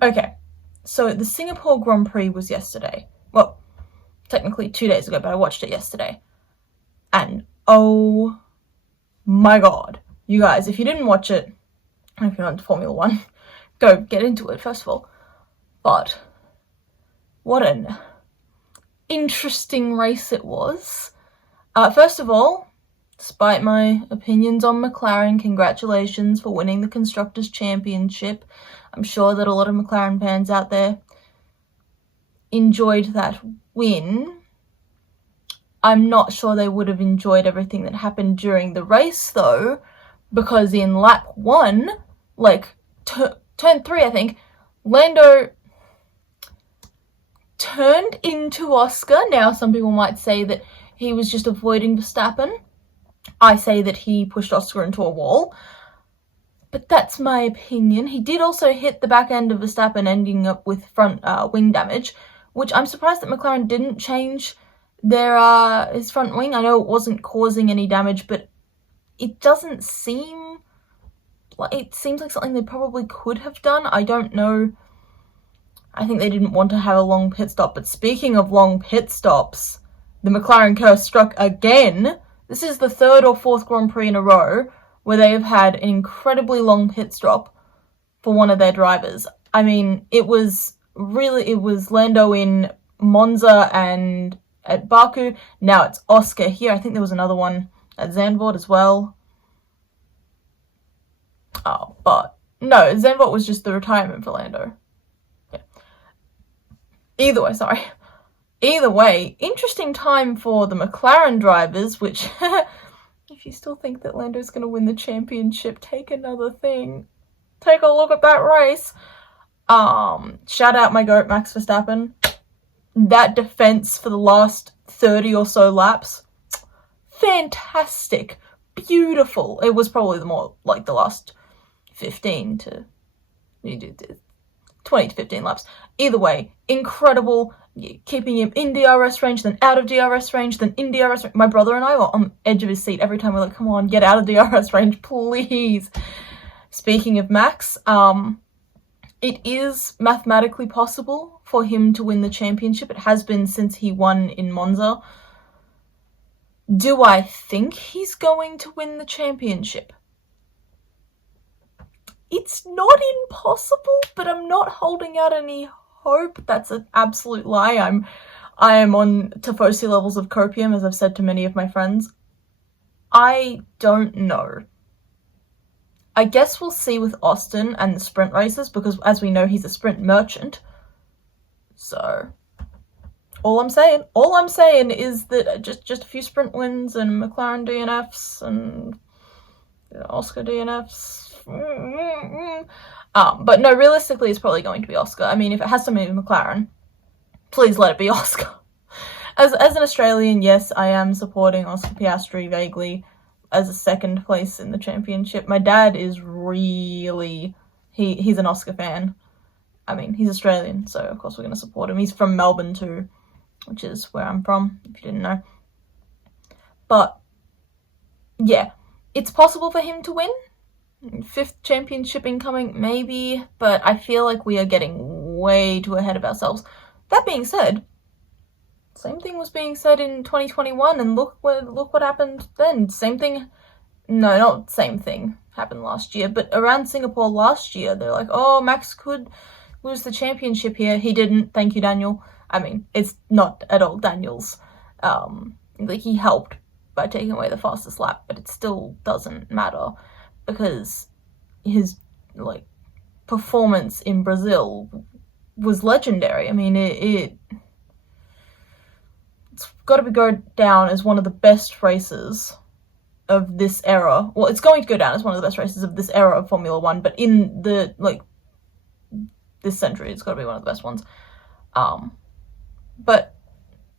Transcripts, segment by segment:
Okay, so the Singapore Grand Prix was yesterday. Well, technically 2 days ago, but I watched it yesterday. And oh my god. You guys, if you didn't watch it, if you're not into Formula One, go get into it first of all. But what an interesting race it was. First of all, despite my opinions on McLaren, congratulations for winning the Constructors' Championship. I'm sure that a lot of McLaren fans out there enjoyed that win. I'm not sure they would have enjoyed everything that happened during the race, though, because in lap 1, turn 3, I think, Lando turned into Oscar. Now, some people might say that he was just avoiding Verstappen. I say that he pushed Oscar into a wall. But that's my opinion. He did also hit the back end of Verstappen, ending up with front wing damage, which I'm surprised that McLaren didn't change his front wing. I know it wasn't causing any damage, but it doesn't seem like, it seems like something they probably could have done. I don't know. I think they didn't want to have a long pit stop. But speaking of long pit stops, the McLaren curse struck again. This is the 3rd or 4th Grand Prix in a row where they have had an incredibly long pit stop for one of their drivers. I mean, it was Lando in Monza and at Baku. Now it's Oscar here. I think there was another one at Zandvoort as well. Oh, but no, Zandvoort was just the retirement for Lando. Yeah. Either way, interesting time for the McLaren drivers, which, if you still think that Lando's going to win the championship, take another thing. Take a look at that race. Shout out my goat, Max Verstappen. That defense for the last 30 or so laps, fantastic, beautiful. It was probably the last 15 to 20 to 15 laps. Either way, incredible, keeping him in DRS range, then out of DRS range, then in DRS range. My brother and I were on the edge of his seat every time. We're like, come on, get out of DRS range, please. Speaking of Max, it is mathematically possible for him to win the championship. It has been since he won in Monza. Do I think he's going to win the championship? It's not impossible, but I'm not holding out any hope. That's an absolute lie. I am on Tifosi levels of copium, as I've said to many of my friends. I don't know. I guess we'll see with Austin and the sprint races, because as we know, he's a sprint merchant. So, all I'm saying is that just a few sprint wins and McLaren DNFs and Oscar DNFs. But no, realistically, it's probably going to be Oscar. I mean, if it has to be McLaren, please let it be Oscar. As an Australian, yes, I am supporting Oscar Piastri vaguely as a second place in the championship. My dad is really, he's an Oscar fan. I mean, he's Australian, so of course we're going to support him. He's from Melbourne too, which is where I'm from, if you didn't know. But, yeah, it's possible for him to win. 5th championship incoming, maybe, but I feel like we are getting way too ahead of ourselves. That being said, same thing was being said in 2021, and look what happened then. Same thing, no, not same thing happened last year, but around Singapore last year, they're like, oh, Max could lose the championship here. He didn't. Thank you, Daniel. I mean, it's not at all Daniel's. He helped by taking away the fastest lap, but it still doesn't matter, because his performance in Brazil was legendary. I mean, it's got to go down as one of the best races of this era. Well, it's going to go down as one of the best races of this era of Formula One, but in the this century, it's got to be one of the best ones. But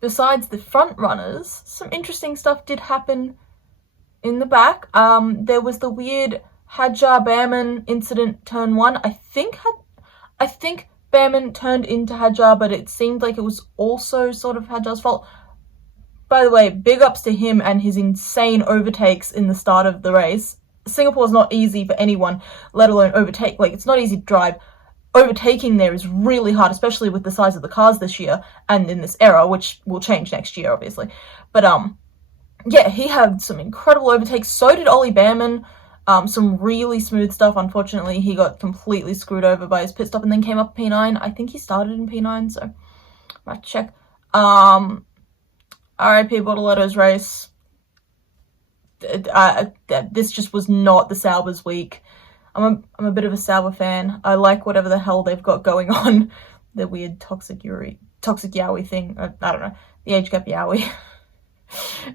besides the front runners, some interesting stuff did happen in the back. There was the weird Hadjar Behrman incident, turn 1. I think Behrman turned into Hadjar, but it seemed like it was also sort of Hadjar's fault. By the way, big ups to him and his insane overtakes in the start of the race. Singapore's not easy for anyone, let alone overtake. It's not easy to drive. overtaking there is really hard, especially with the size of the cars this year and in this era, which will change next year, obviously. But yeah, he had some incredible overtakes. So did Ollie Behrman. Some really smooth stuff. Unfortunately, he got completely screwed over by his pit stop and then came up P9. I think he started in P9, so I have to check. RIP Bortoletto's race. This just was not the Sauber's week. I'm a bit of a Sauber fan. I like whatever the hell they've got going on. The weird toxic Yowie thing. I don't know. The age gap Yowie.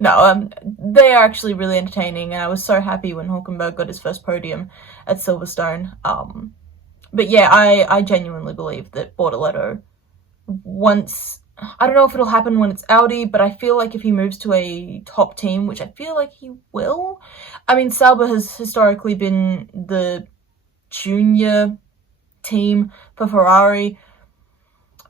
No, they are actually really entertaining, and I was so happy when Hulkenberg got his first podium at Silverstone. But yeah, I genuinely believe that Bortoletto, once, I don't know if it'll happen when it's Audi, but I feel like if he moves to a top team, which I feel like he will. I mean, Sauber has historically been the junior team for Ferrari,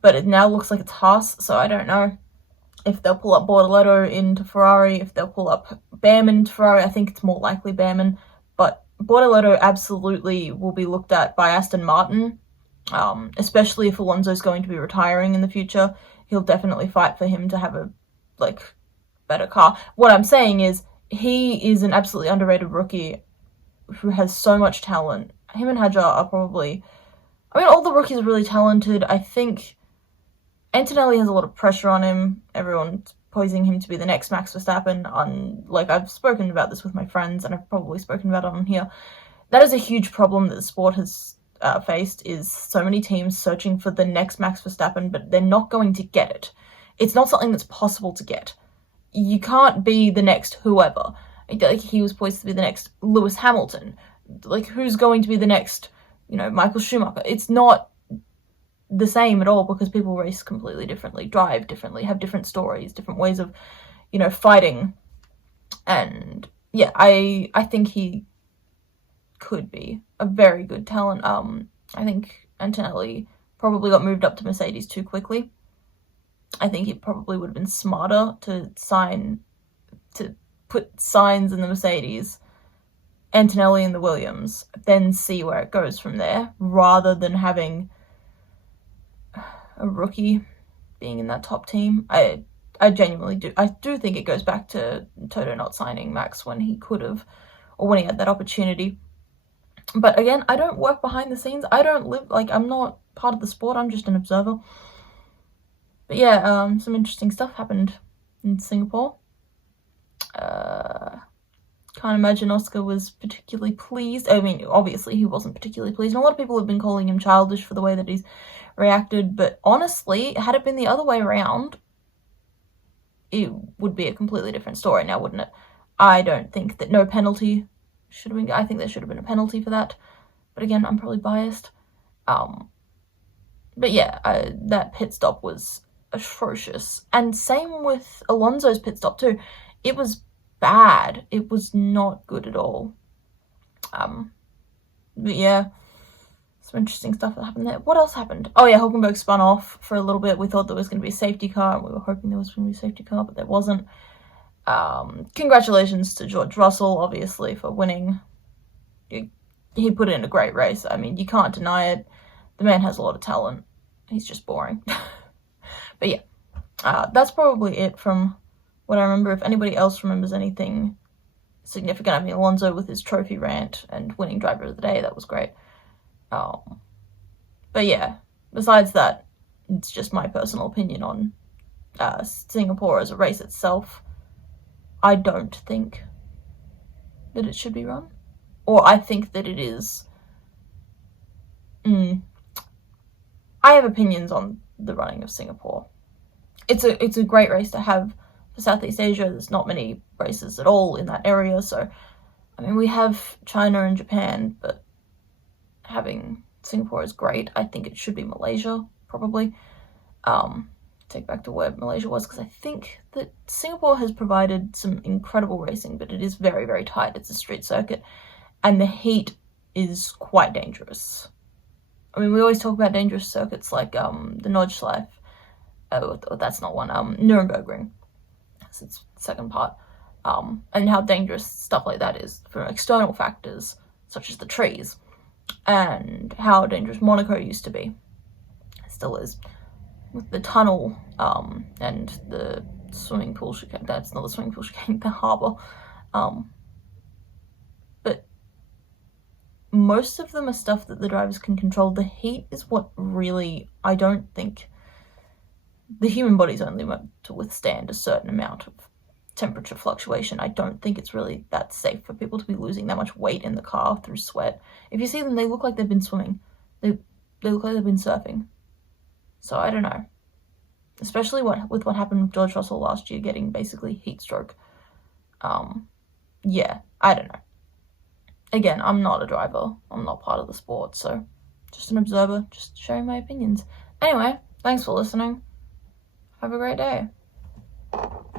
but it now looks like it's Haas, so I don't know if they'll pull up Bortoletto into Ferrari, if they'll pull up Behrman into Ferrari. I think it's more likely Behrman, but Bortoletto absolutely will be looked at by Aston Martin, especially if Alonso's going to be retiring in the future. He'll definitely fight for him to have a, better car. What I'm saying is, he is an absolutely underrated rookie who has so much talent. Him and Hadjar are probably, I mean, all the rookies are really talented. I think Antonelli has a lot of pressure on him. Everyone's poising him to be the next Max Verstappen. I've spoken about this with my friends, and I've probably spoken about it on here. That is a huge problem that the sport has faced, is so many teams searching for the next Max Verstappen, but they're not going to get it. It's not something that's possible to get. You can't be the next whoever. He was poised to be the next Lewis Hamilton. Who's going to be the next, Michael Schumacher? It's not the same at all, because people race completely differently, drive differently, have different stories, different ways of, fighting. And yeah, I think he could be a very good talent. I think Antonelli probably got moved up to Mercedes too quickly. I think it probably would have been smarter to put signs in the Mercedes, Antonelli in the Williams, then see where it goes from there, rather than having a rookie being in that top team. I genuinely do. I do think it goes back to Toto not signing Max when he could have, or when he had that opportunity. But again, I don't work behind the scenes. I don't live, I'm not part of the sport. I'm just an observer. But yeah, some interesting stuff happened in Singapore. Can't imagine Oscar was particularly pleased. I mean, obviously he wasn't particularly pleased. And a lot of people have been calling him childish for the way that he's reacted. But honestly, had it been the other way around, it would be a completely different story now, wouldn't it? I don't think that no penalty should have been. I think there should have been a penalty for that. But again, I'm probably biased. But yeah, that pit stop was atrocious. And same with Alonso's pit stop too. It was bad. It was not good at all. But yeah, some interesting stuff that happened there. What else happened? Oh yeah, Hulkenberg spun off for a little bit. We thought there was going to be a safety car, and we were hoping there was going to be a safety car, but there wasn't. Congratulations to George Russell, obviously, for winning. He put in a great race. I mean, you can't deny it. The man has a lot of talent. He's just boring. But yeah, that's probably it from what I remember. If anybody else remembers anything significant, I mean, Alonso with his trophy rant and winning driver of the day, that was great. But yeah, besides that, it's just my personal opinion on Singapore as a race itself. I don't think that it should be run. Or I think that it is. I have opinions on the running of Singapore. It's a great race to have for Southeast Asia. There's not many races at all in that area, so I mean, we have China and Japan, but having Singapore is great. I think it should be Malaysia, probably. Take back to where Malaysia was, because I think that Singapore has provided some incredible racing, but it is very, very tight. It's a street circuit, and the heat is quite dangerous. I mean, we always talk about dangerous circuits like the Nordschleife. That's not one. Nuremberg. That's its second part. And how dangerous stuff like that is from external factors, such as the trees. and how dangerous Monaco used to be. It still is. With the tunnel and the swimming pool chicane. That's not the swimming pool chicane, the harbour. But most of them are stuff that the drivers can control. The heat is what really, I don't think, the human body's only meant to withstand a certain amount of temperature fluctuation. I don't think it's really that safe for people to be losing that much weight in the car through sweat. If you see them, they look like they've been swimming. They look like they've been surfing. So I don't know. Especially with what happened with George Russell last year, getting basically heat stroke. Yeah, I don't know. Again, I'm not a driver. I'm not part of the sport, so just an observer, just sharing my opinions. Anyway, thanks for listening. Have a great day.